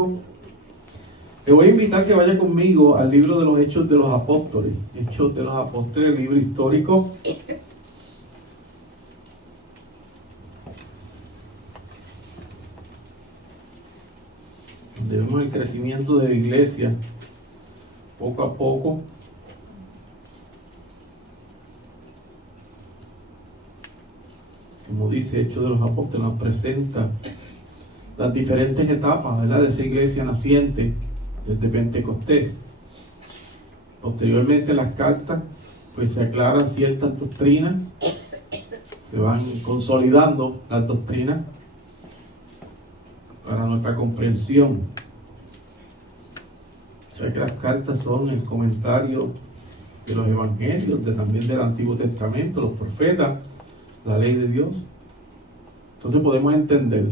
histórico, le voy a invitar que vaya conmigo al libro de los Hechos de los Apóstoles. Hechos de los Apóstoles, libro histórico. Donde vemos el crecimiento de la iglesia poco a poco. Como dice Hechos de los Apóstoles, nos presenta las diferentes etapas, ¿verdad?, de esa iglesia naciente desde Pentecostés. Posteriormente las cartas, pues se aclaran ciertas doctrinas, se van consolidando las doctrinas para nuestra comprensión. O sea que las cartas son el comentario de los evangelios, también del Antiguo Testamento, los profetas, la ley de Dios. Entonces podemos entender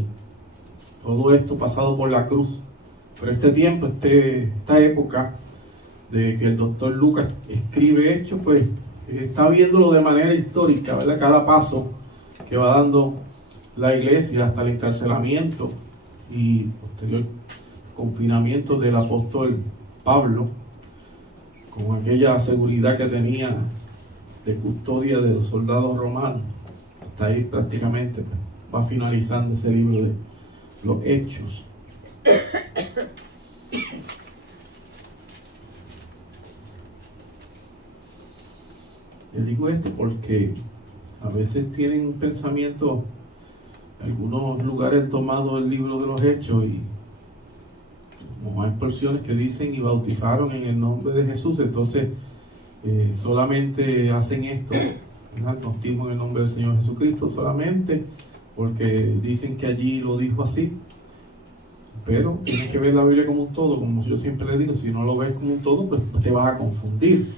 todo esto pasado por la cruz. Pero este tiempo, esta época de que el doctor Lucas escribe Hechos, pues está viéndolo de manera histórica, ¿verdad? Cada paso que va dando la iglesia hasta el encarcelamiento y posterior confinamiento del apóstol Pablo, con aquella seguridad que tenía de custodia de los soldados romanos. Hasta ahí prácticamente va finalizando ese libro de los Hechos. Les digo esto porque a veces tienen un pensamiento, algunos lugares tomado el libro de los Hechos, y como hay porciones que dicen y bautizaron en el nombre de Jesús, entonces solamente hacen esto, el bautismo en el nombre del Señor Jesucristo, solamente porque dicen que allí lo dijo así. Pero tienes que ver la Biblia como un todo, como yo siempre le digo. Si no lo ves como un todo, pues te vas a confundir.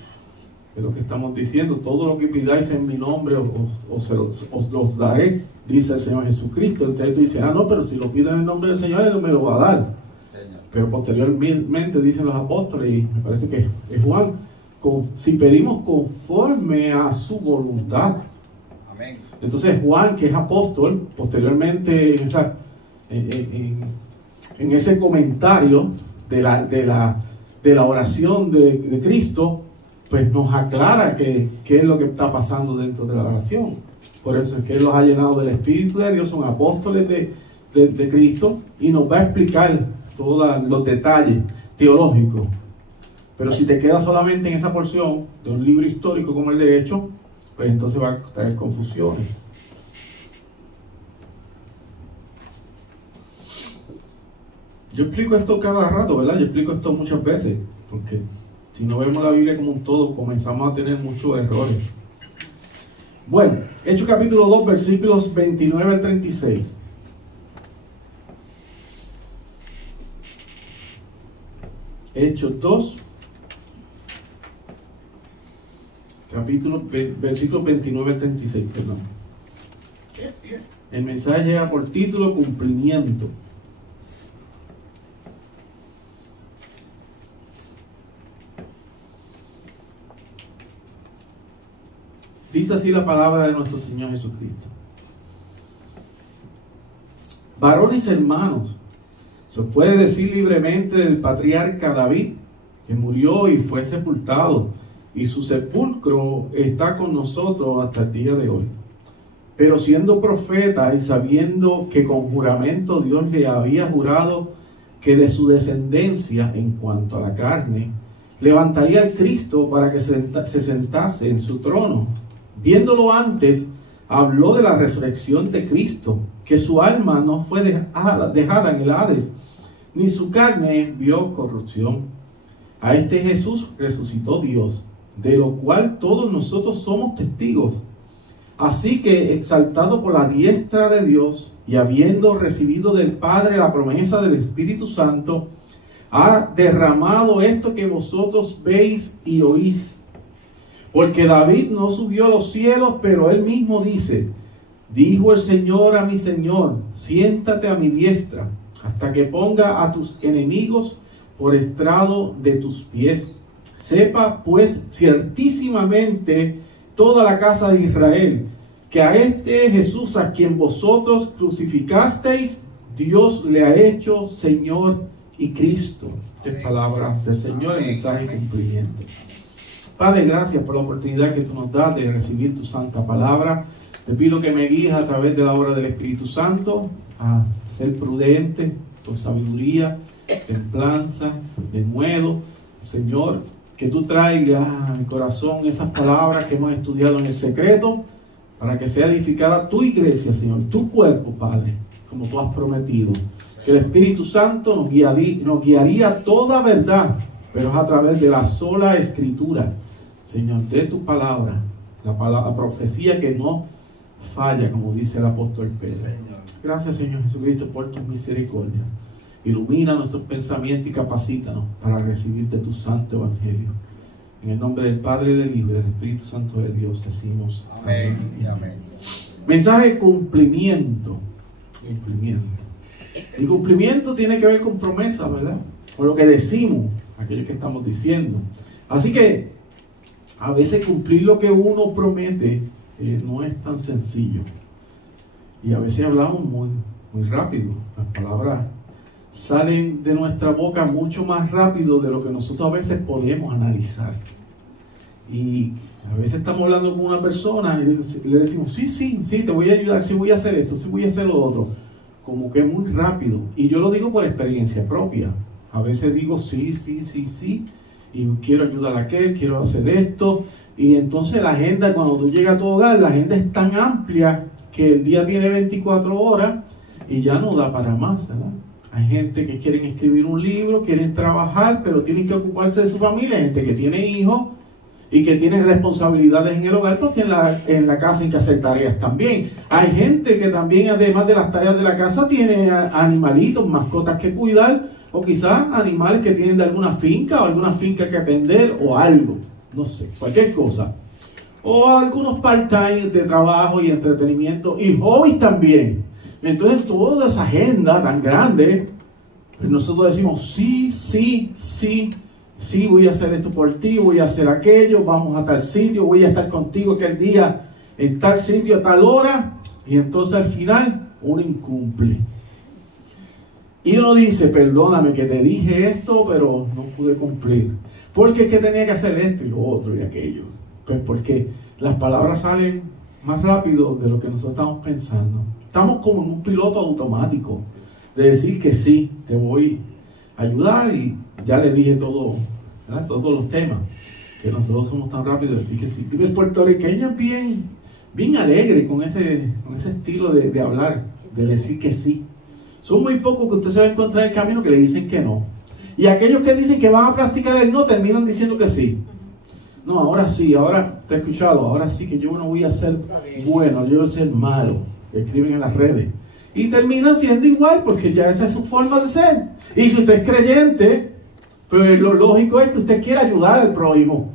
Es lo que estamos diciendo: todo lo que pidáis en mi nombre os los daré, dice el Señor Jesucristo. Entonces tú dices, no, pero si lo pido en el nombre del Señor, Él me lo va a dar. Pero posteriormente dicen los apóstoles, y me parece que es Juan, si pedimos conforme a su voluntad. Amén. Entonces Juan, que es apóstol, posteriormente en ese comentario de la oración de Cristo, pues nos aclara qué es lo que está pasando dentro de la oración. Por eso es que Él los ha llenado del Espíritu de Dios, son apóstoles de Cristo, y nos va a explicar todos los detalles teológicos. Pero si te quedas solamente en esa porción de un libro histórico como el de Hechos, pues entonces va a traer confusiones. Yo explico esto cada rato, ¿verdad? Yo explico esto muchas veces, porque si no vemos la Biblia como un todo, comenzamos a tener muchos errores. Bueno, Hechos capítulo 2, versículos 29 al 36. Hechos 2, versículos 29 al 36, perdón. El mensaje lleva por título Cumplimiento. Dice así la palabra de nuestro Señor Jesucristo: varones hermanos, se puede decir libremente del patriarca David, que murió y fue sepultado, y su sepulcro está con nosotros hasta el día de hoy. Pero siendo profeta y sabiendo que con juramento Dios le había jurado que de su descendencia, en cuanto a la carne, levantaría al Cristo para que se sentase en su trono, viéndolo antes, habló de la resurrección de Cristo, que su alma no fue dejada en el Hades, ni su carne vio corrupción. A este Jesús resucitó Dios, de lo cual todos nosotros somos testigos. Así que, exaltado por la diestra de Dios, y habiendo recibido del Padre la promesa del Espíritu Santo, ha derramado esto que vosotros veis y oís. Porque David no subió a los cielos, pero él mismo dice: dijo el Señor a mi Señor, siéntate a mi diestra, hasta que ponga a tus enemigos por estrado de tus pies. Sepa pues ciertísimamente toda la casa de Israel, que a este Jesús, a quien vosotros crucificasteis, Dios le ha hecho Señor y Cristo. Es palabra del Señor, el mensaje de cumplimiento. Padre, gracias por la oportunidad que tú nos das de recibir tu santa palabra. Te pido que me guíes a través de la obra del Espíritu Santo a ser prudente, con sabiduría, templanza, denuedo. Señor, que tú traigas a mi corazón esas palabras que hemos estudiado en el secreto, para que sea edificada tu iglesia, Señor, tu cuerpo, Padre, como tú has prometido. Que el Espíritu Santo nos guiaría a toda verdad, pero es a través de la sola Escritura, Señor, de tu palabra, la profecía que no falla, como dice el apóstol Pedro. Gracias, Señor Jesucristo, por tu misericordia. Ilumina nuestros pensamientos y capacítanos para recibir de tu santo evangelio. En el nombre del Padre, del Hijo y del Espíritu Santo de Dios decimos amén y amén. Mensaje de cumplimiento. El cumplimiento tiene que ver con promesa, ¿verdad? Con lo que decimos, aquello que estamos diciendo. Así que a veces cumplir lo que uno promete no es tan sencillo. Y a veces hablamos muy rápido. Las palabras salen de nuestra boca mucho más rápido de lo que nosotros a veces podemos analizar. Y a veces estamos hablando con una persona y le decimos, sí, te voy a ayudar, sí voy a hacer esto, sí voy a hacer lo otro. Como que muy rápido. Y yo lo digo por experiencia propia. A veces digo sí, y quiero ayudar a aquel, quiero hacer esto. Y entonces la agenda, cuando tú llegas a tu hogar, la agenda es tan amplia que el día tiene 24 horas y ya no da para más, ¿verdad? Hay gente que quieren escribir un libro, quieren trabajar, pero tienen que ocuparse de su familia. Hay gente que tiene hijos y que tiene responsabilidades en el hogar, porque en la casa hay que hacer tareas también. Hay gente que también, además de las tareas de la casa, tiene animalitos, mascotas que cuidar, o quizás animales que tienen de alguna finca, o alguna finca que atender, o algo, no sé, cualquier cosa. O algunos part-time de trabajo y entretenimiento, y hobbies también. Entonces toda esa agenda tan grande, pues nosotros decimos sí, voy a hacer esto por ti, voy a hacer aquello, vamos a tal sitio, voy a estar contigo aquel día en tal sitio a tal hora, y entonces al final uno incumple. Y uno dice, perdóname que te dije esto, pero no pude cumplir. Porque es que tenía que hacer esto y lo otro y aquello. Pues porque las palabras salen más rápido de lo que nosotros estamos pensando. Estamos como en un piloto automático de decir que sí, te voy a ayudar y ya le dije todo, ¿verdad? Todos los temas, que nosotros somos tan rápidos de decir que sí. El puertorriqueño es bien alegre con ese estilo de hablar, de decir que sí. Son muy pocos que usted se va a encontrar en el camino que le dicen que no. Y aquellos que dicen que van a practicar el no, terminan diciendo que sí. No, ahora sí, ahora te he escuchado, ahora sí que yo no voy a ser bueno, yo voy a ser malo. Escriben en las redes. Y terminan siendo igual, porque ya esa es su forma de ser. Y si usted es creyente, pues lo lógico es que usted quiera ayudar al prójimo.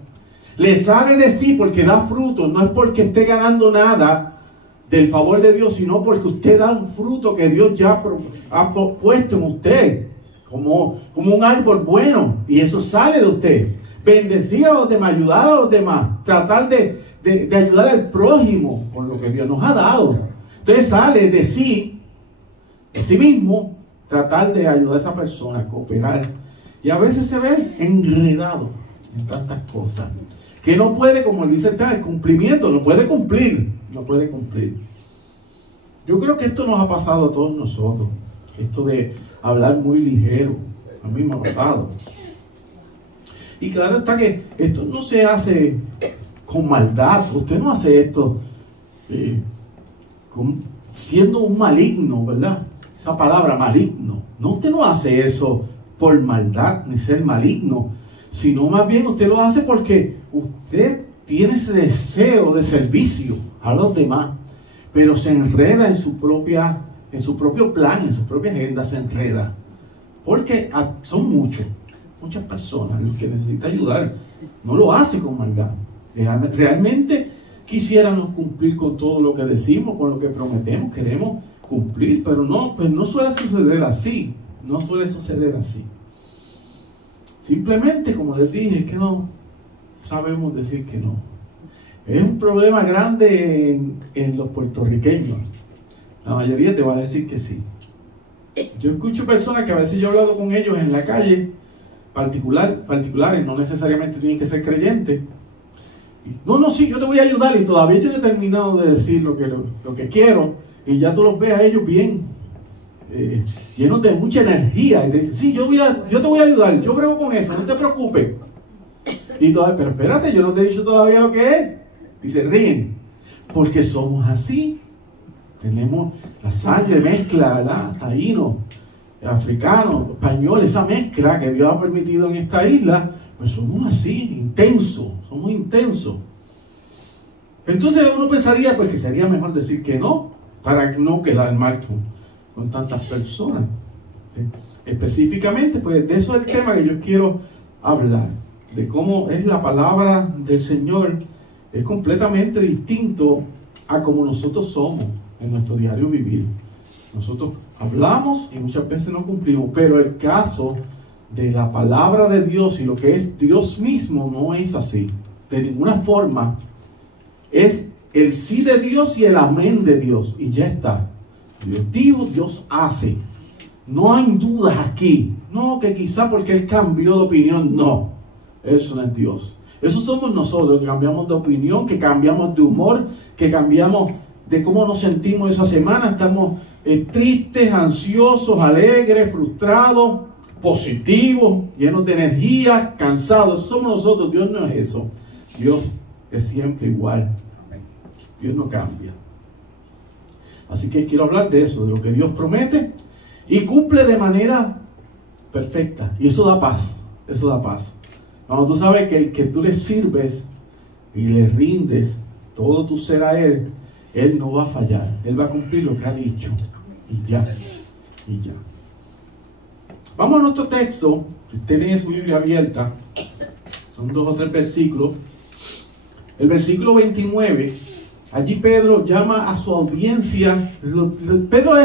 Le sale de sí porque da fruto, no es porque esté ganando nada del favor de Dios, sino porque usted da un fruto que Dios ya ha puesto en usted, como un árbol bueno, y eso sale de usted. Bendecir a los demás, ayudar a los demás, tratar de ayudar al prójimo con lo que Dios nos ha dado. Entonces sale de sí mismo, tratar de ayudar a esa persona, a cooperar. Y a veces se ve enredado en tantas cosas, que no puede, como dice el cumplimiento, no puede cumplir. Yo creo que esto nos ha pasado a todos nosotros, esto de hablar muy ligero. A mí me ha pasado. Y claro está que esto no se hace con maldad. Usted no hace esto siendo un maligno, ¿verdad? Esa palabra maligno. No, usted no hace eso por maldad ni ser maligno, sino más bien usted lo hace porque usted tiene ese deseo de servicio a los demás, pero se enreda en su propio plan, en su propia agenda, se enreda. Porque son muchas personas los que necesitan ayudar. No lo hace con maldad. Realmente quisiéramos cumplir con todo lo que decimos, con lo que prometemos, queremos cumplir, pero no, pues no suele suceder así. No suele suceder así. Simplemente, como les dije, es que no sabemos decir que no. Es un problema grande en los puertorriqueños. La mayoría te va a decir que sí. Yo escucho personas que a veces yo he hablado con ellos en la calle, particulares, no necesariamente tienen que ser creyentes. No, sí, yo te voy a ayudar, y todavía yo no he terminado de decir lo que quiero, y ya tú los ves a ellos bien, llenos de mucha energía, y te dicen, sí, yo te voy a ayudar, yo brego con eso, no te preocupes. Y todavía, pero espérate, yo no te he dicho todavía lo que es. Y se ríen, porque somos así. Tenemos la sangre mezcla, ¿verdad? Taíno, africano, español, esa mezcla que Dios ha permitido en esta isla, pues somos así, somos intensos. Entonces uno pensaría pues que sería mejor decir que no, para no quedar mal con tantas personas. Específicamente, pues de eso es el tema que yo quiero hablar, de cómo es la palabra del Señor, es completamente distinto a como nosotros somos en nuestro diario vivir. Nosotros hablamos y muchas veces no cumplimos, pero el caso de la palabra de Dios y lo que es Dios mismo no es así. De ninguna forma. Es el sí de Dios y el amén de Dios, y ya está. Dios dijo, Dios hace. No hay dudas aquí. No, que quizá porque Él cambió de opinión. No, eso no es Dios. Eso somos nosotros, que cambiamos de opinión, que cambiamos de humor, que cambiamos de cómo nos sentimos esa semana. Estamos tristes, ansiosos, alegres, frustrados, positivos, llenos de energía, cansados. Eso somos nosotros. Dios no es eso. Dios es siempre igual. Dios no cambia. Así que quiero hablar de eso, de lo que Dios promete y cumple de manera perfecta. Y eso da paz. Eso da paz. Cuando tú sabes que el que tú le sirves y le rindes todo tu ser a Él, Él no va a fallar. Él va a cumplir lo que ha dicho. Y ya. Y ya. Vamos a nuestro texto. Si usted tiene su Biblia abierta, son 2 o 3 versículos. El versículo 29, allí Pedro llama a su audiencia. Pedro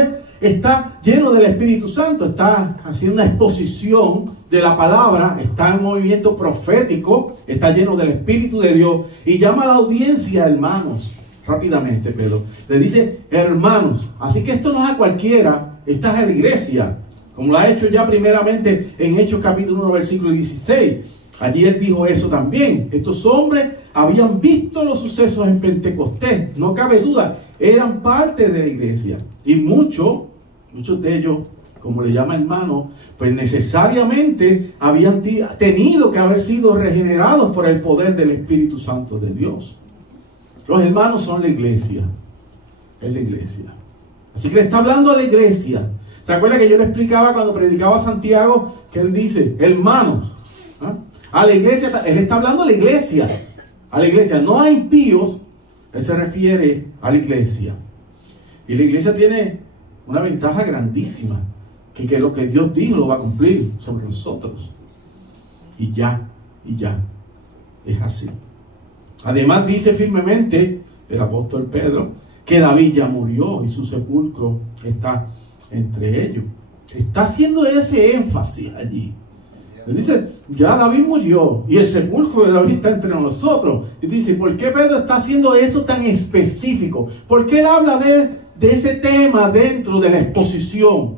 está lleno del Espíritu Santo, está haciendo una exposición de la palabra, está en movimiento profético, está lleno del Espíritu de Dios y llama a la audiencia hermanos. Rápidamente Pedro le dice hermanos. Así que esto no es a cualquiera, esta es a la iglesia, como lo ha hecho ya primeramente en Hechos capítulo 1 versículo 16. Allí él dijo eso también. Estos hombres habían visto los sucesos en Pentecostés, no cabe duda, eran parte de la iglesia. Y muchos de ellos, como le llama hermano, pues necesariamente habían tenido que haber sido regenerados por el poder del Espíritu Santo de Dios. Los hermanos son la iglesia. Es la iglesia. Así que le está hablando a la iglesia. ¿Se acuerda que yo le explicaba cuando predicaba a Santiago que él dice, hermanos? A la iglesia, él está hablando a la iglesia. A la iglesia, no a impíos. Él se refiere a la iglesia. Y la iglesia tiene una ventaja grandísima, que lo que Dios dijo lo va a cumplir sobre nosotros. Y ya. Es así. Además dice firmemente el apóstol Pedro que David ya murió y su sepulcro está entre ellos. Está haciendo ese énfasis allí. Él dice, ya David murió y el sepulcro de David está entre nosotros. Y dice, ¿por qué Pedro está haciendo eso tan específico? ¿Por qué él habla de ese tema dentro de la exposición?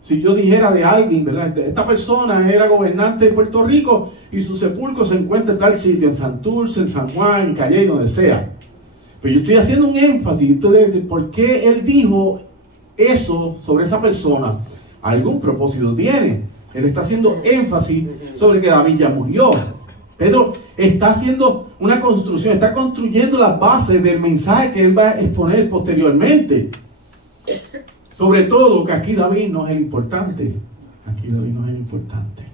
Si yo dijera de alguien, ¿verdad? Esta persona era gobernante de Puerto Rico y su sepulcro se encuentra en tal sitio, en Santurce, en San Juan, en Calle, donde sea. Pero yo estoy haciendo un énfasis. Entonces, ¿por qué él dijo eso sobre esa persona? Algún propósito tiene. Él está haciendo énfasis sobre que David ya murió. Pedro está haciendo una construcción, está construyendo las bases del mensaje que él va a exponer posteriormente. Sobre todo que aquí David no es el importante. Aquí David no es el importante.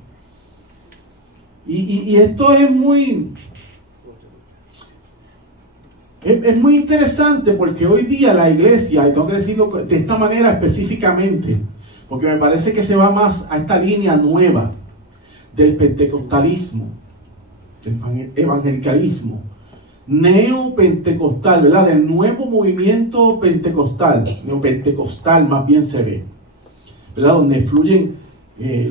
Y esto es muy interesante porque hoy día la iglesia, y tengo que decirlo de esta manera específicamente, porque me parece que se va más a esta línea nueva del pentecostalismo, del evangelicalismo, neopentecostal, ¿verdad? Del nuevo movimiento pentecostal, neopentecostal más bien se ve, ¿verdad? Donde fluyen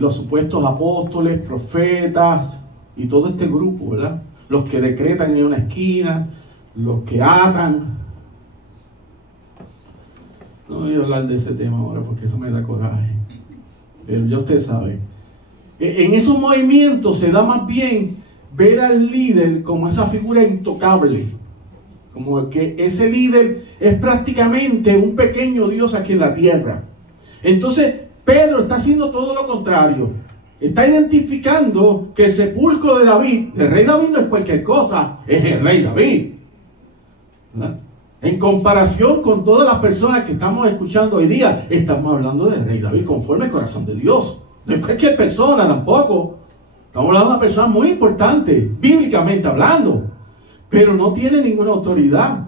los supuestos apóstoles, profetas y todo este grupo, ¿verdad? Los que decretan en una esquina, los que atan. No voy a hablar de ese tema ahora porque eso me da coraje. pero ya usted sabe. En esos movimientos se da más bien ver al líder como esa figura intocable, como que ese líder es prácticamente un pequeño Dios aquí en la tierra. Entonces Pedro está haciendo todo lo contrario. Está identificando que el sepulcro de David, el rey David no es cualquier cosa, es el rey David, ¿verdad? En comparación con todas las personas que estamos escuchando hoy día, estamos hablando del rey David conforme al corazón de Dios. No es cualquier persona tampoco. Estamos hablando de una persona muy importante, bíblicamente hablando, pero no tiene ninguna autoridad.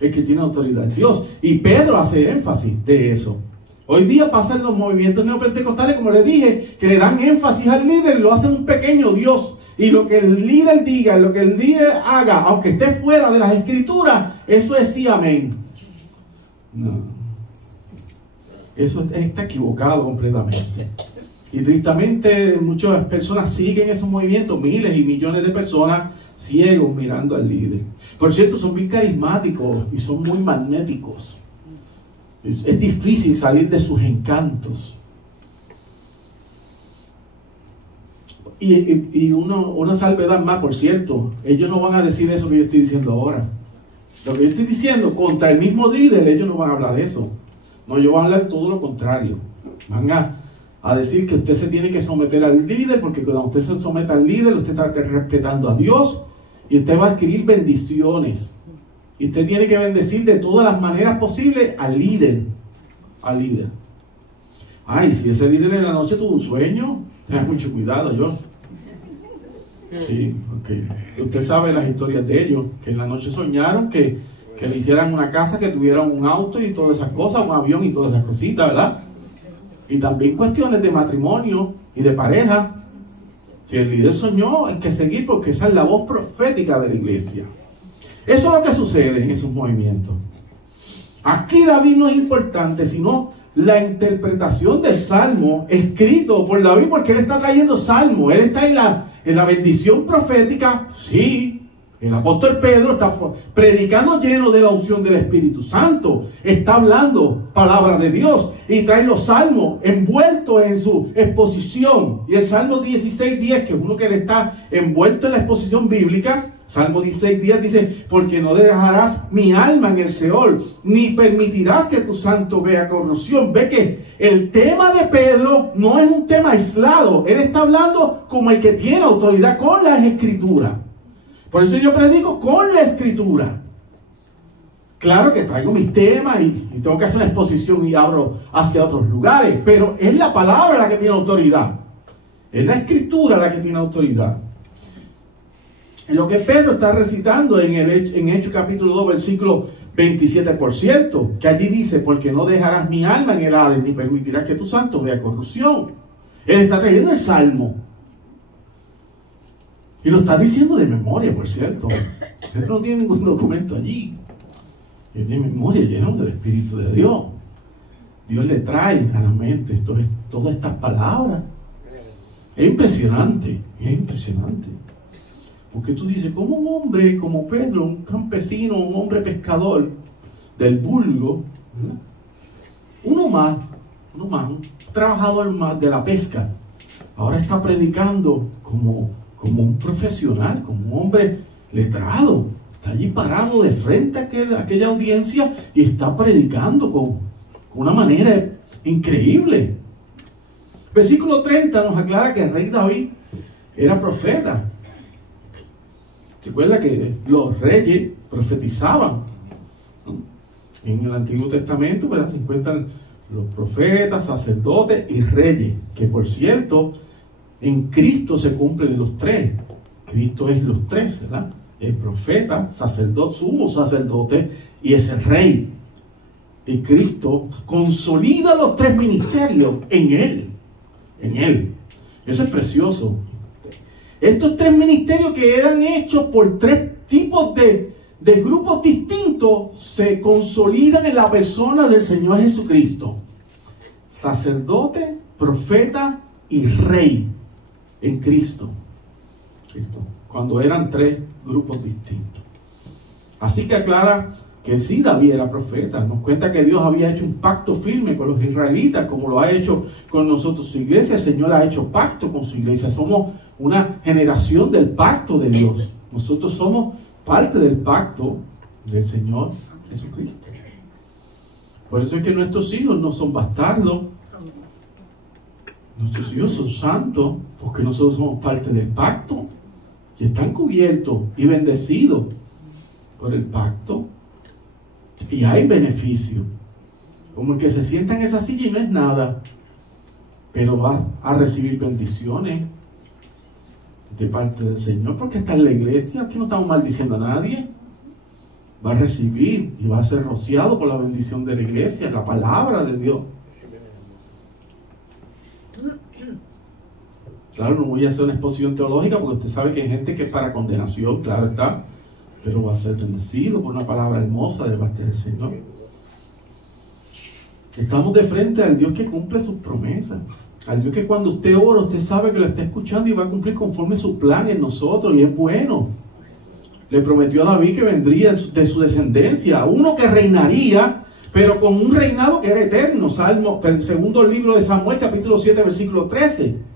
El que tiene autoridad es Dios. Y Pedro hace énfasis de eso. Hoy día pasan los movimientos neopentecostales, como les dije, que le dan énfasis al líder, lo hacen un pequeño Dios. Y lo que el líder diga, lo que el líder haga, aunque esté fuera de las escrituras, eso es sí, amén. No. Eso está equivocado completamente. Y tristemente muchas personas siguen esos movimientos, miles y millones de personas ciegos mirando al líder. Por cierto, son muy carismáticos y son muy magnéticos. Es difícil salir de sus encantos. Y una salvedad más, por cierto, ellos no van a decir eso que yo estoy diciendo ahora. Lo que yo estoy diciendo contra el mismo líder, ellos no van a hablar de eso. No, ellos van a hablar todo lo contrario. Van a decir que usted se tiene que someter al líder, porque cuando usted se somete al líder, usted está respetando a Dios y usted va a adquirir bendiciones. Y usted tiene que bendecir de todas las maneras posibles al líder. Al líder. Ay, si ese líder en la noche tuvo un sueño, tenga mucho cuidado, yo. Sí, ok. Usted sabe las historias de ellos, que en la noche soñaron que le hicieran una casa, que tuvieran un auto y todas esas cosas, un avión y todas esas cositas, ¿verdad? Y también cuestiones de matrimonio y de pareja. Si el líder soñó, hay que seguir, porque esa es la voz profética de la iglesia. Eso es lo que sucede en esos movimientos. Aquí David no es importante, sino la interpretación del salmo escrito por David, porque él está trayendo salmo. Él está en la bendición profética. Sí, el apóstol Pedro está predicando lleno de la unción del Espíritu Santo. Está hablando palabras de Dios y trae los salmos envueltos en su exposición. Y el Salmo 16:10, que es uno que le está envuelto en la exposición bíblica, Salmo 16:10 dice: porque no dejarás mi alma en el Seol, ni permitirás que tu santo vea corrupción. Ve que el tema de Pedro no es un tema aislado. Él está hablando como el que tiene autoridad con las escrituras. Por eso yo predico con la escritura. Claro que traigo mis temas y tengo que hacer una exposición y abro hacia otros lugares, pero es la palabra la que tiene autoridad. Es la escritura la que tiene autoridad. En lo que Pedro está recitando en Hechos capítulo 2, versículo 27, por cierto, que allí dice: porque no dejarás mi alma en el Hades, ni permitirás que tu santo vea corrupción. Él está trayendo el salmo. Y lo está diciendo de memoria, por cierto. Pedro no tiene ningún documento allí. Él de memoria, lleno del Espíritu de Dios. Dios le trae a la mente todas estas palabras. Es impresionante, es impresionante. Porque tú dices, ¿cómo un hombre como Pedro, un campesino, un hombre pescador del vulgo, ¿verdad? uno más, un trabajador más de la pesca, ahora está predicando como un profesional, como un hombre letrado? Está allí parado de frente a aquella audiencia y está predicando con una manera increíble. Versículo 30 nos aclara que el rey David era profeta. Recuerda que los reyes profetizaban, ¿no? En el Antiguo Testamento, ¿verdad?, se encuentran los profetas, sacerdotes y reyes, que por cierto, en Cristo se cumplen los tres. Cristo es los tres, ¿verdad? El profeta, sacerdote, sumo sacerdote y es el rey. Y Cristo consolida los tres ministerios en Él. En Él. Eso es precioso. Estos tres ministerios, que eran hechos por tres tipos de grupos distintos, se consolidan en la persona del Señor Jesucristo. Sacerdote, profeta y rey en Cristo. Cuando eran tres grupos distintos. Así que aclara que sí, David era profeta. Nos cuenta que Dios había hecho un pacto firme con los israelitas, como lo ha hecho con nosotros su iglesia. El Señor ha hecho pacto con su iglesia. Somos una generación del pacto de Dios. Nosotros somos parte del pacto del Señor Jesucristo. Por eso es que nuestros hijos no son bastardos. Nuestros hijos son santos, porque nosotros somos parte del pacto. Y están cubiertos y bendecidos por el pacto. Y hay beneficio. Como el que se sienta en esa silla y no es nada, pero va a recibir bendiciones de parte del Señor, porque está en la iglesia. Aquí no estamos maldiciendo a nadie. Va a recibir y va a ser rociado por la bendición de la iglesia, la palabra de Dios. Claro, no voy a hacer una exposición teológica, porque usted sabe que hay gente que es para condenación, claro está, pero va a ser bendecido por una palabra hermosa de parte del Señor. Estamos de frente al Dios que cumple sus promesas, al Dios que cuando usted ora, usted sabe que lo está escuchando y va a cumplir conforme su plan en nosotros, y es bueno. Le prometió a David que vendría de su descendencia, uno que reinaría, pero con un reinado que era eterno. Salmo, segundo libro de Samuel, capítulo 7, versículo 13.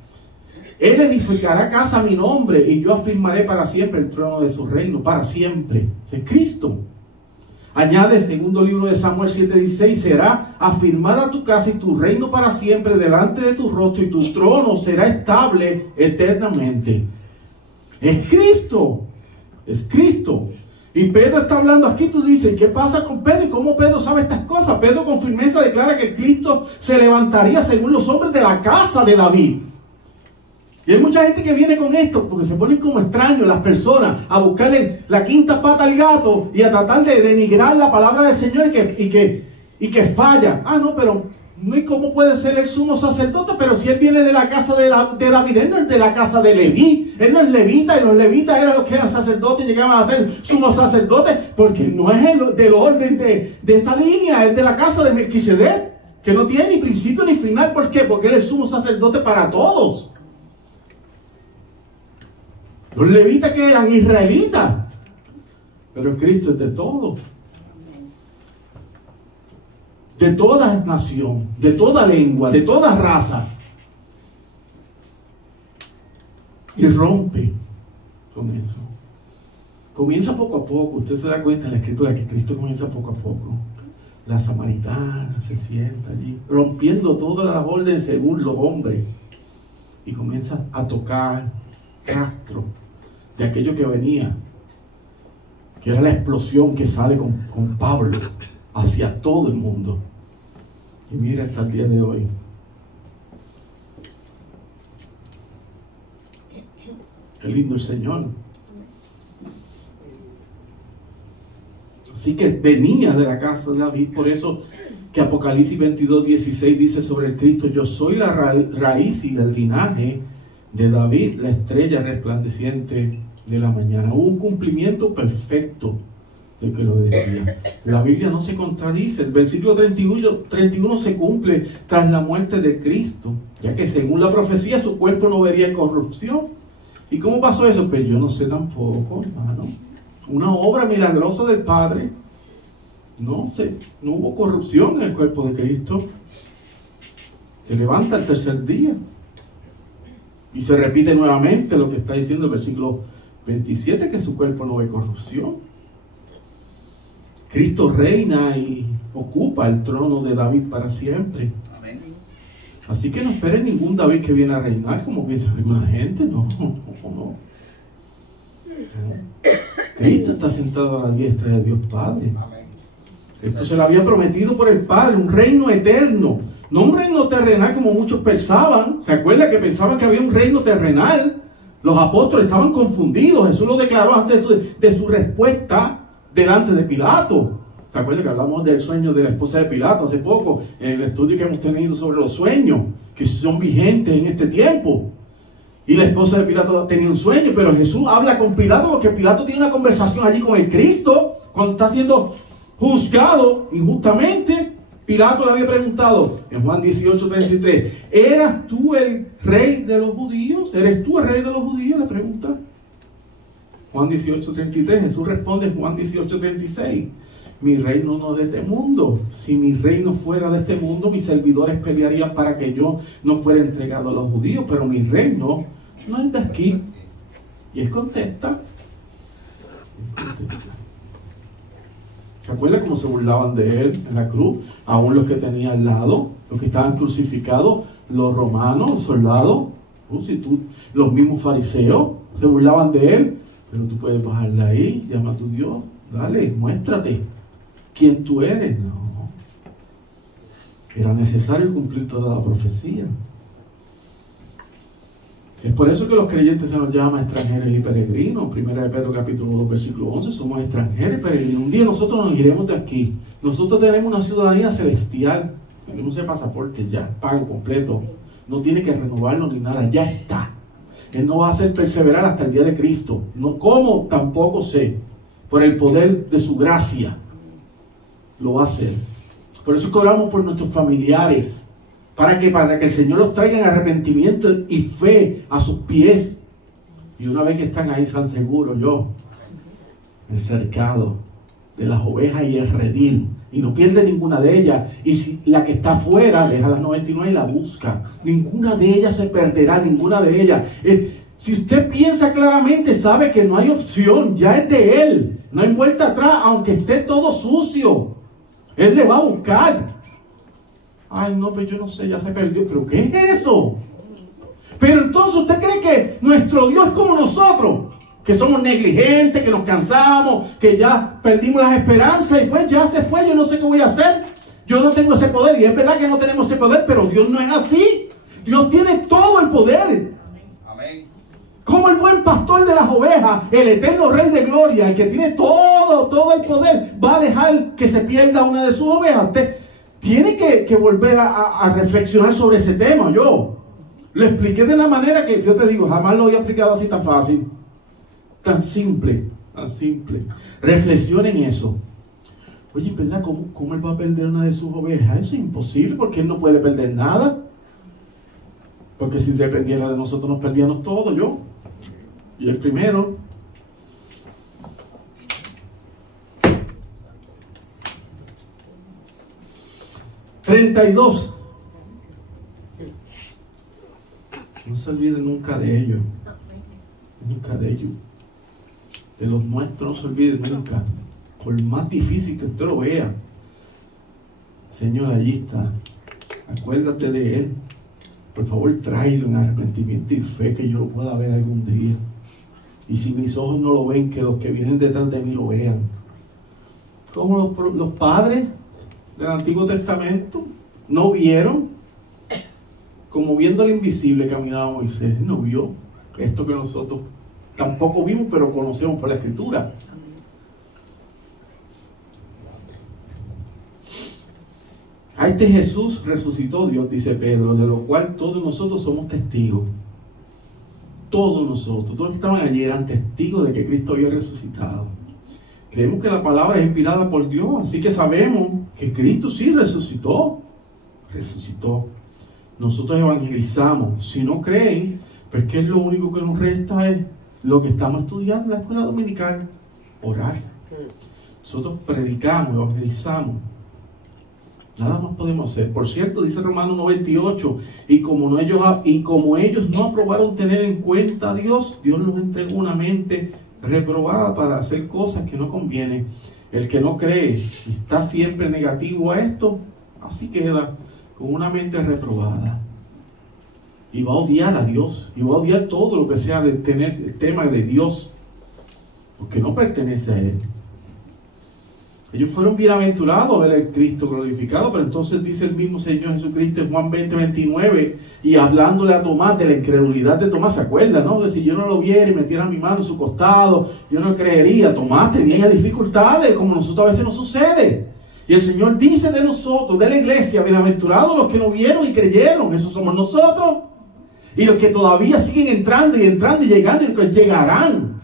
Él edificará casa a mi nombre, y yo afirmaré para siempre el trono de su reino, para siempre. Es Cristo. Añade segundo libro de Samuel 7:16, será afirmada tu casa y tu reino para siempre delante de tu rostro, y tu trono será estable eternamente. Es Cristo. Es Cristo. Y Pedro está hablando aquí. Tú dices, ¿qué pasa con Pedro? ¿Y cómo Pedro sabe estas cosas? Pedro con firmeza declara que Cristo se levantaría según los hombres de la casa de David. Y hay mucha gente que viene con esto, porque se ponen como extraños las personas a buscarle la quinta pata al gato y a tratar de denigrar la palabra del Señor y que falla. Ah, no, pero no, ¿y cómo puede ser el sumo sacerdote? Pero si él viene de la casa de David, él no es de la casa de Leví, él no es levita, y los levitas eran los que eran sacerdotes y llegaban a ser sumos sacerdotes, porque no es del orden de esa línea, es de la casa de Melquisedec, que no tiene ni principio ni final. ¿Por qué? Porque él es el sumo sacerdote para todos. Los levitas que eran israelitas, pero Cristo es de todos, de toda nación, de toda lengua, de toda raza, y rompe con eso. Comienza poco a poco. Usted se da cuenta en la escritura que Cristo comienza poco a poco. La samaritana se sienta allí, rompiendo todas las órdenes según los hombres, y comienza a tocar rastro de aquello que venía, que era la explosión que sale con Pablo hacia todo el mundo. Y mira hasta el día de hoy. Qué lindo el Señor. Así que venía de la casa de David. Por eso que Apocalipsis 22:16 dice sobre el Cristo: yo soy la raíz y el linaje de David, la estrella resplandeciente de la mañana. Hubo un cumplimiento perfecto de que lo decía. La Biblia no se contradice. El versículo 31 se cumple tras la muerte de Cristo, ya que según la profecía su cuerpo no vería corrupción. ¿Y cómo pasó eso? Pues yo no sé tampoco, hermano. Una obra milagrosa del Padre. No hubo corrupción en el cuerpo de Cristo. Se levanta el tercer día. Y se repite nuevamente lo que está diciendo el versículo 27, que su cuerpo no ve corrupción. Cristo reina y ocupa el trono de David para siempre. Amén. Así que no esperen ningún David que viene a reinar, como piensa alguna gente. No. Cristo está sentado a la diestra de Dios Padre. Amén. Esto se lo había prometido por el Padre, un reino eterno. No un reino terrenal como muchos pensaban. ¿Se acuerda que pensaban que había un reino terrenal? Los apóstoles estaban confundidos. Jesús lo declaró antes de su respuesta delante de Pilato. ¿Se acuerda que hablamos del sueño de la esposa de Pilato hace poco? En el estudio que hemos tenido sobre los sueños, que son vigentes en este tiempo. Y la esposa de Pilato tenía un sueño, pero Jesús habla con Pilato porque Pilato tiene una conversación allí con el Cristo cuando está siendo juzgado injustamente. Pilato le había preguntado en Juan 18:33, ¿eras tú el rey de los judíos? ¿Eres tú el rey de los judíos? Le pregunta. Juan 18:33, Jesús responde en Juan 18:36, mi reino no es de este mundo. Si mi reino fuera de este mundo, mis servidores pelearían para que yo no fuera entregado a los judíos, pero mi reino no es de aquí. Y él contesta. ¿Se acuerda cómo se burlaban de él en la cruz? Aún los que tenía al lado, los que estaban crucificados, los romanos, los soldados, los mismos fariseos se burlaban de él. Pero tú puedes bajarle ahí, llama a tu Dios, dale, muéstrate quién tú eres. No, era necesario cumplir toda la profecía. Es por eso que los creyentes se nos llama extranjeros y peregrinos. 1 de Pedro capítulo 2 versículo 11, somos extranjeros y peregrinos. Un día nosotros nos iremos de aquí. Nosotros tenemos una ciudadanía celestial. Tenemos ese pasaporte ya, pago completo. No tiene que renovarlo ni nada, ya está. Él no va a hacer perseverar hasta el día de Cristo. No cómo, tampoco sé. Por el poder de su gracia lo va a hacer. Por eso que oramos por nuestros familiares. Para que el Señor los traiga en arrepentimiento y fe a sus pies. Y una vez que están ahí, están seguros, el cercado de las ovejas y el redil. Y no pierde ninguna de ellas. Y si la que está afuera, deja las 99 y la busca. Ninguna de ellas se perderá, ninguna de ellas. Si usted piensa claramente, sabe que no hay opción, ya es de Él. No hay vuelta atrás, aunque esté todo sucio. Él le va a buscar. Ay, no, pero yo no sé, ya se perdió. ¿Pero qué es eso? Pero entonces, ¿usted cree que nuestro Dios es como nosotros? Que somos negligentes, que nos cansamos, que ya perdimos las esperanzas y pues ya se fue, yo no sé qué voy a hacer. Yo no tengo ese poder, y es verdad que no tenemos ese poder, pero Dios no es así. Dios tiene todo el poder. Amén. Como el buen pastor de las ovejas, el eterno Rey de gloria, el que tiene todo el poder, va a dejar que se pierda una de sus ovejas. Tiene que volver a reflexionar sobre ese tema. Yo lo expliqué de una manera que yo te digo, jamás lo había explicado así tan fácil. Tan simple, tan simple. Reflexiona en eso. Oye, ¿verdad? ¿Cómo él va a perder una de sus ovejas? Eso es imposible, porque él no puede perder nada. Porque si dependiera de nosotros, nos perdíamos todo, yo. Y el primero. (32) No se olvide nunca de ellos. Nunca de ellos. De los nuestros no se olvide nunca. Por más difícil que usted lo vea. Señor, allí está. Acuérdate de Él. Por favor, tráelo en arrepentimiento y fe, que yo lo pueda ver algún día. Y si mis ojos no lo ven, que los que vienen detrás de mí lo vean. Como los padres del Antiguo Testamento no vieron, como viendo al invisible caminaba Moisés. No vio esto que nosotros tampoco vimos, pero conocemos por la Escritura. A este Jesús resucitó Dios, dice Pedro, de lo cual todos nosotros somos testigos. Todos nosotros, todos los que estaban allí eran testigos de que Cristo había resucitado. Creemos que la palabra es inspirada por Dios, así que sabemos que Cristo sí resucitó. Resucitó. Nosotros evangelizamos. Si no creen, pues que lo único que nos resta es lo que estamos estudiando en la escuela dominical: orar. Nosotros predicamos, evangelizamos. Nada más podemos hacer. Por cierto, dice Romanos 98, y como ellos no aprobaron tener en cuenta a Dios, Dios los entregó una mente reprobada para hacer cosas que no convienen. El que no cree y está siempre negativo a esto, así queda, con una mente reprobada. Y va a odiar a Dios, y va a odiar todo lo que sea de tener el tema de Dios, porque no pertenece a Él. Ellos fueron bienaventurados a ver al Cristo glorificado, pero entonces dice el mismo Señor Jesucristo en Juan 20:29, y hablándole a Tomás de la incredulidad de Tomás, ¿se acuerda, no? De si yo no lo viera y metiera mi mano en su costado, yo no creería. Tomás tenía dificultades, como nosotros a veces nos sucede. Y el Señor dice de nosotros, de la iglesia: bienaventurados los que no vieron y creyeron. Esos somos nosotros. Y los que todavía siguen entrando y llegando, y que llegarán.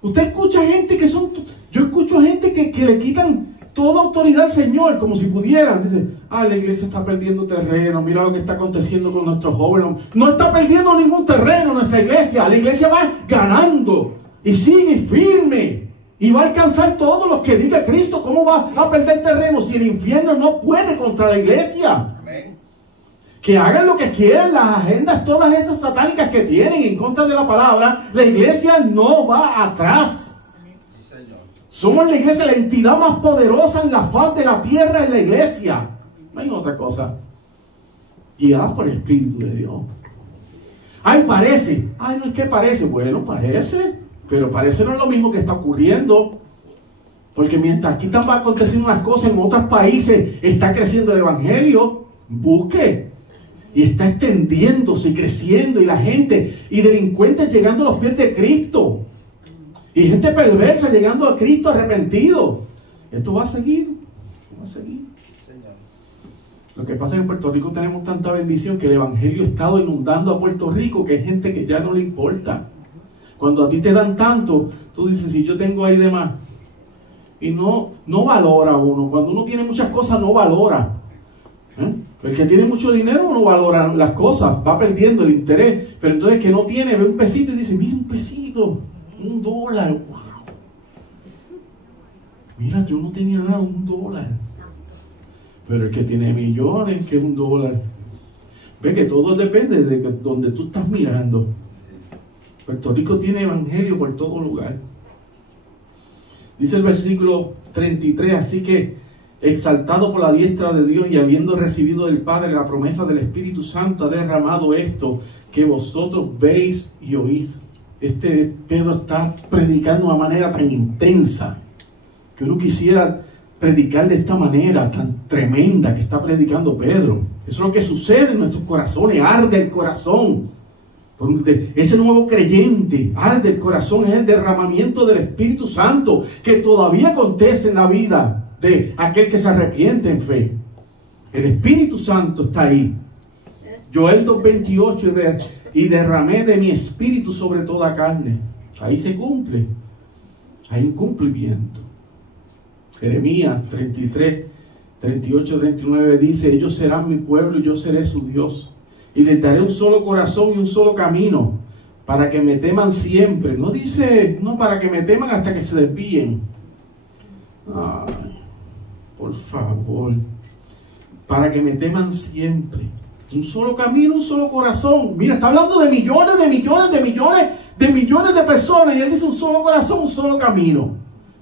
Usted escucha gente que son... Yo escucho gente que le quitan toda autoridad al Señor, como si pudieran. Dice: la iglesia está perdiendo terreno, mira lo que está aconteciendo con nuestros jóvenes. No está perdiendo ningún terreno nuestra iglesia. La iglesia va ganando y sigue firme. Y va a alcanzar todos los que diga Cristo. ¿Cómo va a perder terreno si el infierno no puede contra la iglesia? Amén. Que hagan lo que quieran, las agendas todas esas satánicas que tienen en contra de la palabra. La iglesia no va atrás. Sí, Señor. Somos la iglesia, la entidad más poderosa en la faz de la tierra es la iglesia. No hay otra cosa. Guiada por el Espíritu de Dios. Ay, parece. Ay, no es que parece. Bueno, parece. Pero parece no es lo mismo que está ocurriendo. Porque mientras aquí están aconteciendo unas cosas, en otros países está creciendo el evangelio. Busque. Y está extendiéndose y creciendo. Y la gente y delincuentes llegando a los pies de Cristo. Y gente perversa llegando a Cristo arrepentido. Esto va a seguir. Va a seguir. Lo que pasa es que en Puerto Rico tenemos tanta bendición que el evangelio ha estado inundando a Puerto Rico, que hay gente que ya no le importa. Cuando a ti te dan tanto, tú dices, si yo tengo ahí de más. Y no valora uno. Cuando uno tiene muchas cosas, no valora. El que tiene mucho dinero no valora las cosas, va perdiendo el interés. Pero entonces el que no tiene, ve un pesito y dice, mira un pesito, $1. Wow. Mira, yo no tenía nada, $1. Pero el que tiene millones, que $1. Ve que todo depende de donde tú estás mirando. Puerto Rico tiene evangelio por todo lugar. Dice el versículo 33, así que exaltado por la diestra de Dios y habiendo recibido del Padre la promesa del Espíritu Santo, ha derramado esto que vosotros veis y oís. Pedro está predicando de una manera tan intensa que uno quisiera predicar de esta manera tan tremenda que está predicando Pedro. Eso es lo que sucede en nuestros corazones, arde el corazón. Ese nuevo creyente, arde el corazón, es el derramamiento del Espíritu Santo que todavía acontece en la vida de aquel que se arrepiente en fe. El Espíritu Santo está ahí. Joel 2:28, y derramé de mi espíritu sobre toda carne. Ahí se cumple. Hay un cumplimiento. Jeremías 33, 38, 39 dice, ellos serán mi pueblo y yo seré su Dios. Y les daré un solo corazón y un solo camino, para que me teman siempre. No dice, no, para que me teman hasta que se desvíen. Ay, por favor. Para que me teman siempre. Un solo camino, un solo corazón. Mira, está hablando de millones, de millones, de millones, de millones de personas. Y él dice un solo corazón, un solo camino.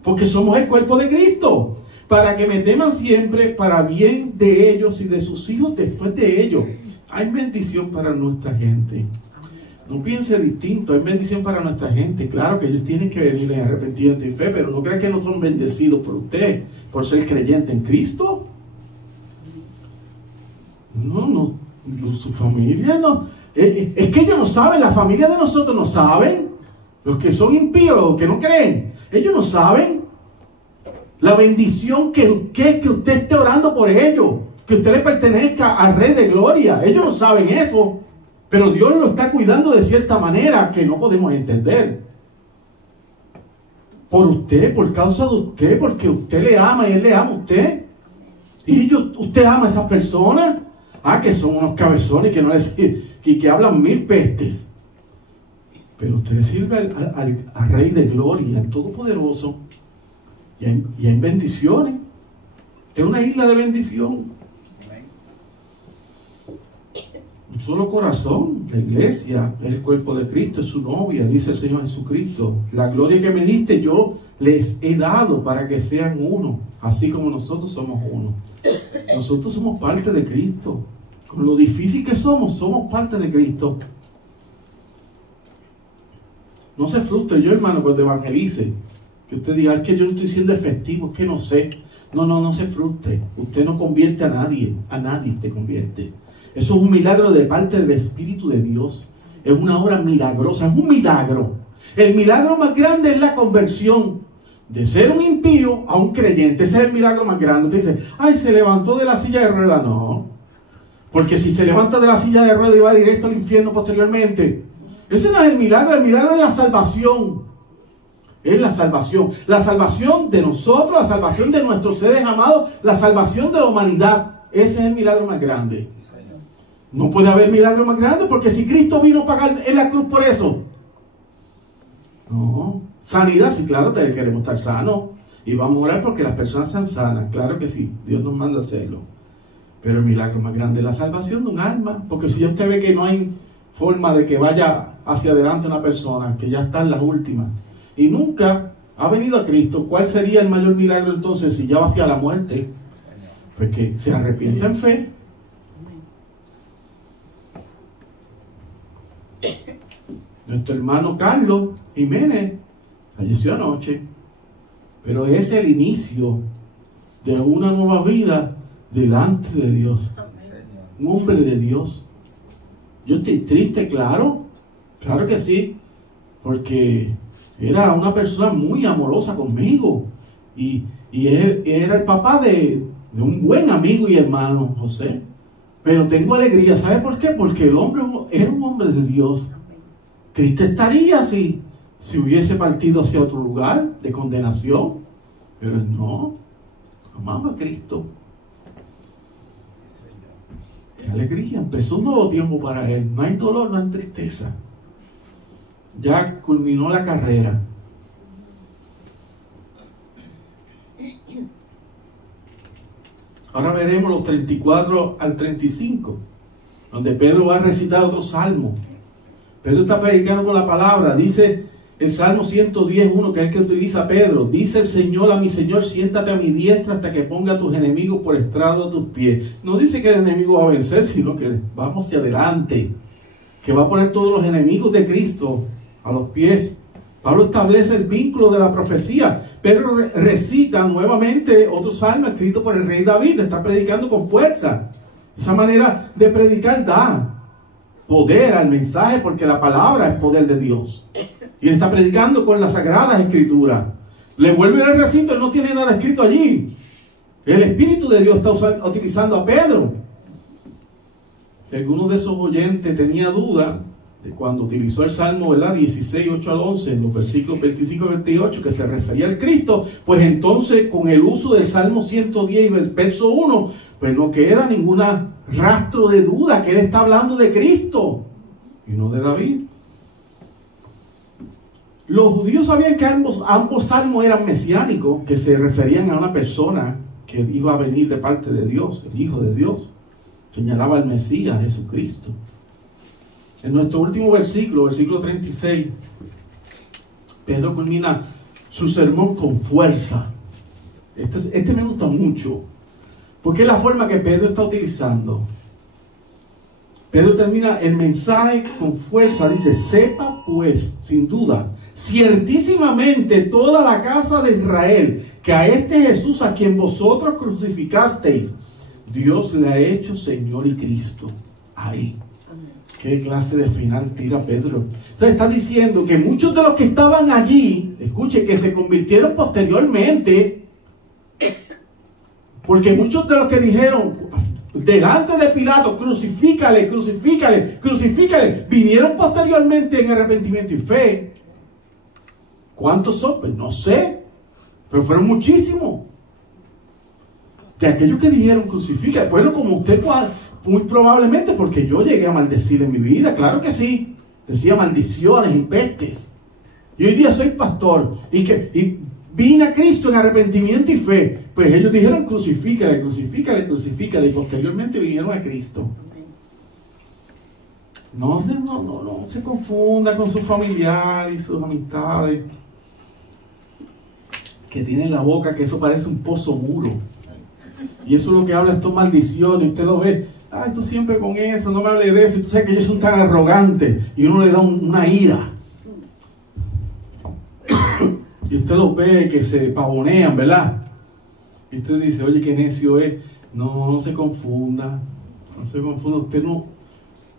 Porque somos el cuerpo de Cristo. Para que me teman siempre, para bien de ellos y de sus hijos después de ellos. Hay bendición para nuestra gente. No piense distinto, hay bendición para nuestra gente. Claro que ellos tienen que venir en arrepentimiento y fe, pero no crea que no son bendecidos por usted, por ser creyente en Cristo. No, su familia no. Es que ellos no saben, la familia de nosotros no saben. Los que son impíos, los que no creen, ellos no saben la bendición que usted esté orando por ellos. Que usted le pertenezca al Rey de Gloria. Ellos no saben eso, pero Dios lo está cuidando de cierta manera que no podemos entender. Por usted, por causa de usted, porque usted le ama y él le ama a usted. Y usted ama a esas personas, que son unos cabezones que no que hablan mil pestes. Pero usted le sirve al Rey de Gloria, al Todopoderoso. Y hay bendiciones. Es una isla de bendición. Un solo corazón. La iglesia es el cuerpo de Cristo, es su novia, dice el Señor Jesucristo. La gloria que me diste yo les he dado para que sean uno, así como nosotros somos uno. Nosotros somos parte de Cristo. Con lo difícil que somos parte de Cristo. No se frustre yo, hermano, cuando evangelice. Que usted diga, es que yo no estoy siendo efectivo, es que no sé. No se frustre. Usted no convierte a nadie te convierte. Eso es un milagro de parte del Espíritu de Dios. Es una obra milagrosa, es un milagro. El milagro más grande es la conversión de ser un impío a un creyente. Ese es el milagro más grande. Usted dice, ay, se levantó de la silla de ruedas. No, porque si se levanta de la silla de ruedas y va directo al infierno posteriormente. Ese no es el milagro es la salvación. Es la salvación. La salvación de nosotros, la salvación de nuestros seres amados, la salvación de la humanidad. Ese es el milagro más grande. No puede haber milagro más grande, porque si Cristo vino a pagar en la cruz por eso. No, Sanidad, sí, claro, queremos estar sanos. Y vamos a orar porque las personas sean sanas. Claro que sí, Dios nos manda a hacerlo. Pero el milagro más grande es la salvación de un alma. Porque si ya usted ve que no hay forma de que vaya hacia adelante una persona, que ya está en las últimas, y nunca ha venido a Cristo, ¿cuál sería el mayor milagro entonces si ya va hacia la muerte? Pues que se arrepienta en fe. Nuestro hermano Carlos Jiménez falleció anoche, pero es el inicio de una nueva vida delante de Dios. Un hombre de Dios. Yo estoy triste, claro que sí, porque era una persona muy amorosa conmigo y él era el papá de un buen amigo y hermano, José. Pero tengo alegría, ¿sabe por qué? Porque el hombre era un hombre de Dios. Triste estaría si hubiese partido hacia otro lugar de condenación, pero él no, amaba a Cristo. Qué alegría, empezó un nuevo tiempo para él. No hay dolor, no hay tristeza. Ya culminó la carrera. Ahora veremos los 34 al 35, donde Pedro va a recitar otro salmo. Pedro está predicando con la palabra. Dice el Salmo 110:1, que es el que utiliza Pedro. Dice el Señor a mi Señor: siéntate a mi diestra hasta que ponga a tus enemigos por estrado de tus pies. No dice que el enemigo va a vencer, sino que vamos hacia adelante, que va a poner todos los enemigos de Cristo a los pies. Pablo establece el vínculo de la profecía. Pedro recita nuevamente otro salmo escrito por el rey David. Está predicando con fuerza. Esa manera de predicar da poder al mensaje, porque la palabra es poder de Dios. Y él está predicando con las sagradas escrituras. Le vuelve al recinto, él no tiene nada escrito allí. El Espíritu de Dios está utilizando a Pedro. Si alguno de esos oyentes tenía duda de cuando utilizó el Salmo, ¿verdad? 16, 8 al 11, en los versículos 25 y 28, que se refería al Cristo, pues entonces con el uso del Salmo 110 y el verso 1, pues no queda ninguna rastro de duda que él está hablando de Cristo y no de David. Los judíos sabían que ambos salmos eran mesiánicos, que se referían a una persona que iba a venir de parte de Dios, el Hijo de Dios. Señalaba al Mesías, Jesucristo. En nuestro último versículo, versículo 36, Pedro culmina su sermón con fuerza. Este me gusta mucho, porque es la forma que Pedro está utilizando. Pedro termina el mensaje con fuerza. Dice: sepa pues, sin duda, ciertísimamente toda la casa de Israel, que a este Jesús a quien vosotros crucificasteis, Dios le ha hecho Señor y Cristo. Ahí. ¿Qué clase de final tira Pedro? Entonces está diciendo que muchos de los que estaban allí, escuche, que se convirtieron posteriormente, porque muchos de los que dijeron delante de Pilato: crucifícale, crucifícale, crucifícale, vinieron posteriormente en arrepentimiento y fe. ¿Cuántos son? Pues no sé, pero fueron muchísimos. De aquellos que dijeron crucifícale, bueno, como usted pueda, muy probablemente, porque yo llegué a maldecir en mi vida, claro que sí, decía maldiciones y pestes. Y hoy día soy pastor y vine a Cristo en arrepentimiento y fe. Pues ellos dijeron crucifícale, crucifícale, crucifícale, y posteriormente vinieron a Cristo. No se confunda con sus familiares y sus amistades, que tienen la boca que eso parece un pozo muro. Y eso es lo que habla, esto maldiciones. Usted lo ve: ay, tú siempre con eso, no me hables de eso. Y tú sabes que ellos son tan arrogantes, y uno le da una ira. Y usted los ve que se pavonean, ¿verdad? Y usted dice: oye, qué necio es. No se confunda. No se confunda.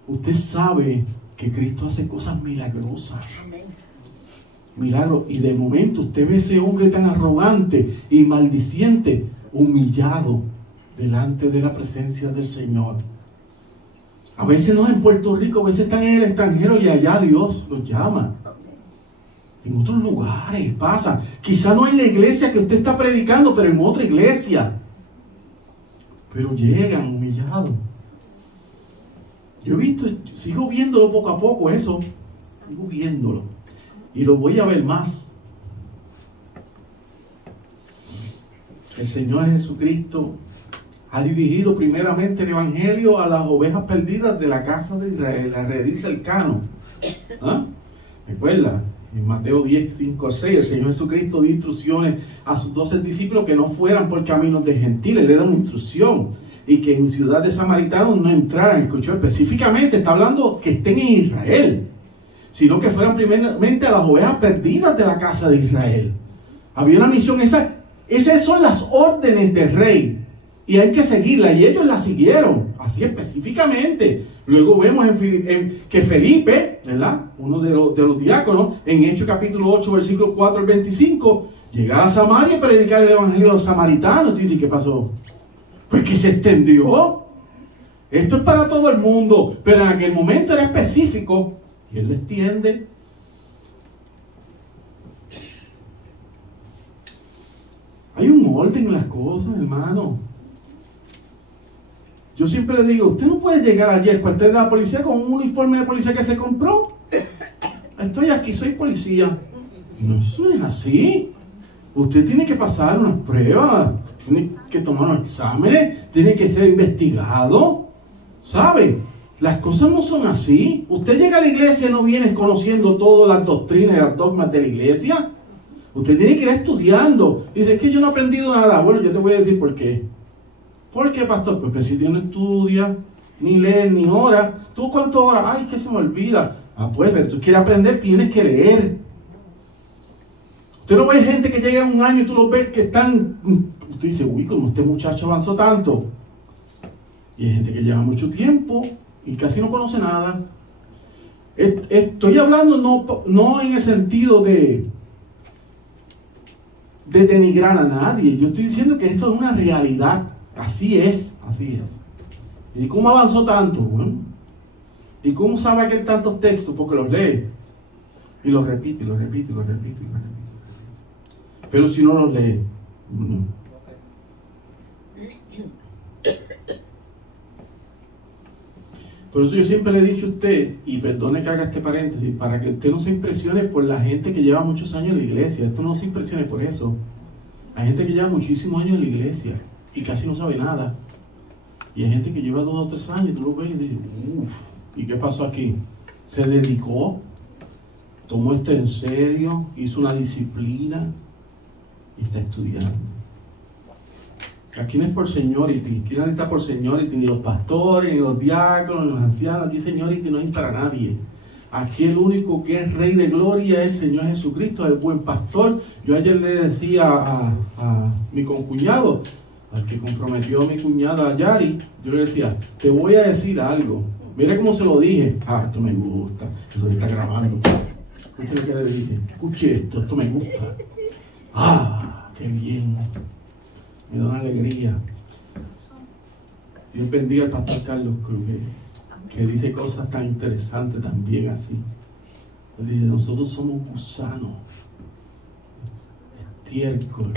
Usted sabe que Cristo hace cosas milagrosas. Milagros. Y de momento usted ve a ese hombre tan arrogante y maldiciente, humillado delante de la presencia del Señor. A veces no en Puerto Rico, a veces están en el extranjero y allá Dios los llama. En otros lugares pasa. Quizá no en la iglesia que usted está predicando, pero en otra iglesia. Pero llegan humillados. Yo he visto, sigo viéndolo poco a poco eso. Sigo viéndolo. Y lo voy a ver más. El Señor Jesucristo ha dirigido primeramente el Evangelio a las ovejas perdidas de la casa de Israel, a redil cercano. ¿Ah? Recuerda, en Mateo 10, 5 al 6, el Señor Jesucristo dio instrucciones a sus 12 discípulos que no fueran por caminos de gentiles, le da una instrucción, y que en ciudad de samaritanos no entraran. Escuchó, específicamente está hablando que estén en Israel, sino que fueran primeramente a las ovejas perdidas de la casa de Israel. Había una misión, esas son las órdenes del rey, y hay que seguirla, y ellos la siguieron, así específicamente. Luego vemos que Felipe, ¿verdad?, uno de los diáconos, en Hechos capítulo 8, versículo 4 al 25, llega a Samaria a predicar el evangelio a los samaritanos. Tú dices, ¿qué pasó? Pues que se extendió. Esto es para todo el mundo, pero en aquel momento era específico, y él lo extiende. Hay un orden en las cosas, hermano. Yo siempre le digo, usted no puede llegar allí al cuartel de la policía con un uniforme de policía que se compró. Estoy aquí, soy policía. No, eso es así. Usted tiene que pasar unas pruebas, tiene que tomar unos exámenes, tiene que ser investigado. ¿Sabe? Las cosas no son así. Usted llega a la iglesia y no viene conociendo todas las doctrinas y las dogmas de la iglesia. Usted tiene que ir estudiando. Dice, es que yo no he aprendido nada. Bueno, yo te voy a decir por qué. ¿Por qué, pastor? Pues si tú no estudias, ni lees, ni oras. ¿Tú cuánto oras? Ay, que se me olvida. Ah, pues, pero tú quieres aprender, tienes que leer. Usted no ve gente que llega un año y tú lo ves que están... Usted dice, uy, como este muchacho avanzó tanto. Y hay gente que lleva mucho tiempo y casi no conoce nada. Estoy hablando no en el sentido de denigrar a nadie. Yo estoy diciendo que esto es una realidad. Así es, así es. ¿Y cómo avanzó tanto? Bueno, ¿y cómo sabe aquel tantos textos? Porque los lee y los repite, y los repite, y los repite, y los repite. Pero si no los lee, no. Por eso yo siempre le he dicho a usted, y perdone que haga este paréntesis, para que usted no se impresione por la gente que lleva muchos años en la iglesia. Esto no se impresione por eso. Hay gente que lleva muchísimos años en la iglesia y casi no sabe nada. Y hay gente que lleva 2 o 3 años y tú lo ves y dices, uff, ¿y qué pasó aquí? Se dedicó, tomó esto en serio, hizo una disciplina y está estudiando. Aquí no es por seniority, aquí nadie está por seniority, ni los pastores, ni los diáconos, ni los ancianos. Aquí seniority no hay para nadie. Aquí el único que es Rey de Gloria es el Señor Jesucristo, el buen pastor. Yo ayer le decía a mi concuñado, al que comprometió a mi cuñada Yari, yo le decía, te voy a decir algo. Mira cómo se lo dije. Ah, esto me gusta, eso está grabando. Escuche lo que le dije. Escuche esto me gusta. Ah, qué bien. Me da una alegría. Dios bendiga al pastor Carlos Cruz, que dice cosas tan interesantes también así. Él dice, nosotros somos gusanos, estiércol,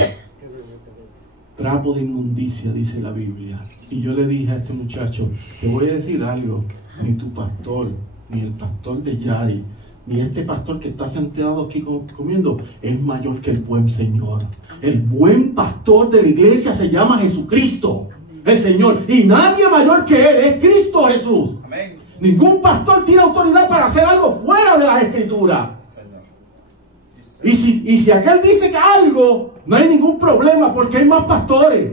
trapo de inmundicia, dice la Biblia. Y yo le dije a este muchacho, te voy a decir algo, ni tu pastor, ni el pastor de Yari, ni este pastor que está sentado aquí comiendo, es mayor que el buen Señor. El buen pastor de la iglesia se llama Jesucristo, el Señor. Y nadie mayor que Él, es Cristo Jesús. Amén. Ningún pastor tiene autoridad para hacer algo fuera de las Escrituras. Y si aquel dice que algo, no hay ningún problema porque hay más pastores.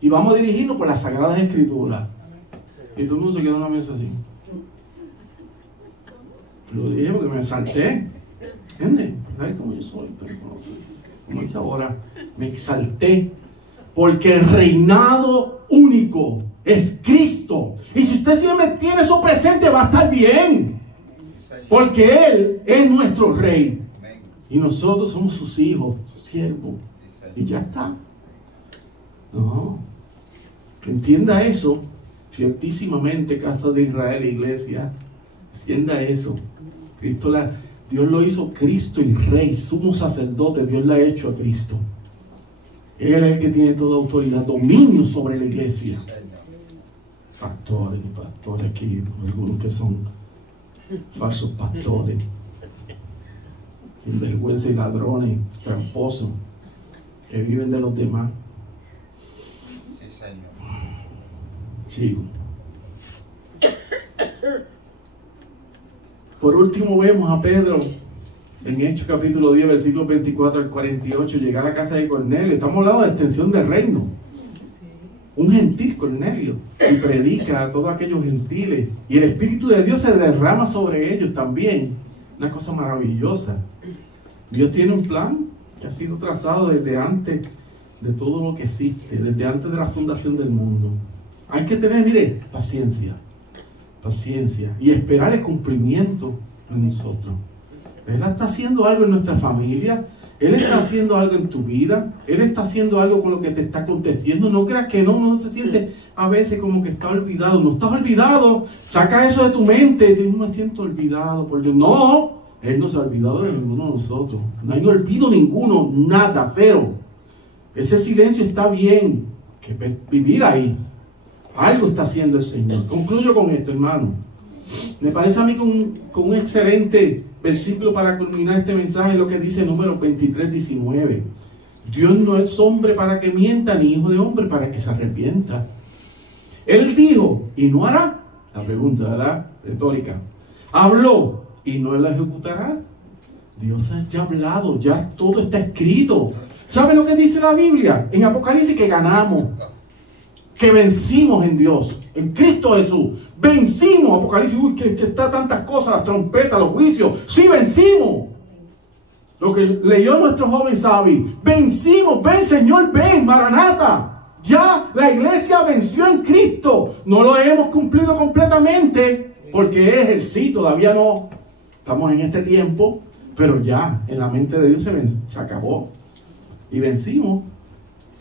Y vamos a dirigirnos por las Sagradas Escrituras. Y todo el mundo se quedó en una mesa así. Lo dije porque me salté. ¿Entiendes? ¿Sabes cómo yo soy? Como dice ahora, me exalté. Porque el reinado único es Cristo. Y si usted siempre tiene eso presente, va a estar bien. Porque Él es nuestro Rey. Y nosotros somos sus hijos, sus siervos. Y ya está. No. Entienda eso. Ciertísimamente, casa de Israel, iglesia. Entienda eso. Dios lo hizo Cristo y Rey, sumo sacerdote. Dios le ha hecho a Cristo. Él es el que tiene toda autoridad, dominio sobre la iglesia. Pastores y pastores aquí, algunos que son falsos pastores, sinvergüenza y ladrones, tramposos. que viven de los demás. Chico. Por último vemos a Pedro en Hechos capítulo 10, versículos 24 al 48, llegar a la casa de Cornelio. Estamos hablando de extensión del reino. Un gentil, Cornelio, y predica a todos aquellos gentiles. Y el Espíritu de Dios se derrama sobre ellos también. Una cosa maravillosa. Dios tiene un plan que ha sido trazado desde antes de todo lo que existe, desde antes de la fundación del mundo. Hay que tener, mire, paciencia y esperar el cumplimiento en nosotros. Él está haciendo algo en nuestra familia, Él está haciendo algo en tu vida, Él está haciendo algo con lo que te está aconteciendo. No creas que no se siente a veces como que está olvidado. No estás olvidado, saca eso de tu mente. No me siento olvidado por Dios. No, Él no se ha olvidado de ninguno de nosotros. No hay olvido ninguno, nada, cero. Ese silencio está bien, que vivir ahí. Algo está haciendo el Señor. Concluyo con esto, hermano. Me parece a mí con un excelente versículo para culminar este mensaje, lo que dice Números 23, 19. Dios no es hombre para que mienta, ni hijo de hombre para que se arrepienta. Él dijo, y no hará. La pregunta, ¿verdad? Retórica. Habló, y no la ejecutará. Dios ha ya hablado, ya todo está escrito. ¿Sabe lo que dice la Biblia? En Apocalipsis que ganamos, que vencimos en Dios, en Cristo Jesús. Vencimos. Apocalipsis, uy, que está tantas cosas, las trompetas, los juicios. Sí, vencimos. Lo que leyó nuestro joven Sabi. Vencimos, ven Señor, ven, Maranata. Ya la iglesia venció en Cristo. No lo hemos cumplido completamente, porque es sí, todavía no. Estamos en este tiempo, pero ya en la mente de Dios se acabó. Y vencimos.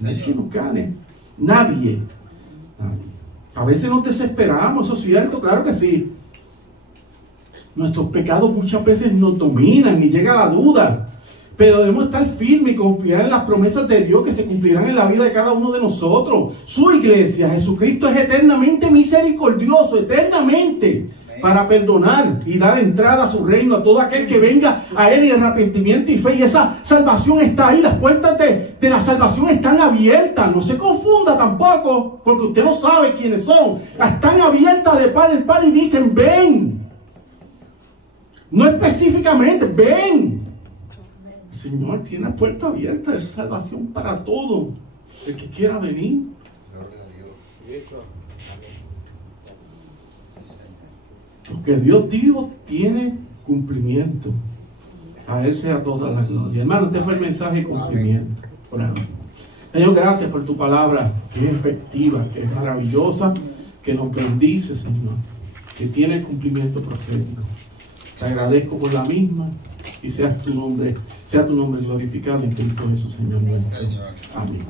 No hay quien nos gane. Nadie. A veces nos desesperamos, eso es cierto, claro que sí. Nuestros pecados muchas veces nos dominan y llega la duda. Pero debemos estar firmes y confiar en las promesas de Dios que se cumplirán en la vida de cada uno de nosotros. Su iglesia, Jesucristo, es eternamente misericordioso, eternamente, para perdonar y dar entrada a su reino a todo aquel que venga a Él en arrepentimiento y fe. Y esa salvación está ahí, las puertas de la salvación están abiertas. No se confunda tampoco, porque usted no sabe quiénes son. Están abiertas de par en par y dicen, ven. No específicamente, ven. El Señor tiene la puerta abierta de salvación para todo el que quiera venir. Lo que Dios dijo tiene cumplimiento. A Él sea toda la gloria. Hermano, este fue el mensaje de cumplimiento. Señor, gracias por tu palabra, que es efectiva, que es maravillosa, que nos bendice, Señor, que tiene cumplimiento profético. Te agradezco por la misma y sea tu nombre glorificado en Cristo Jesús, Señor nuestro. Amén.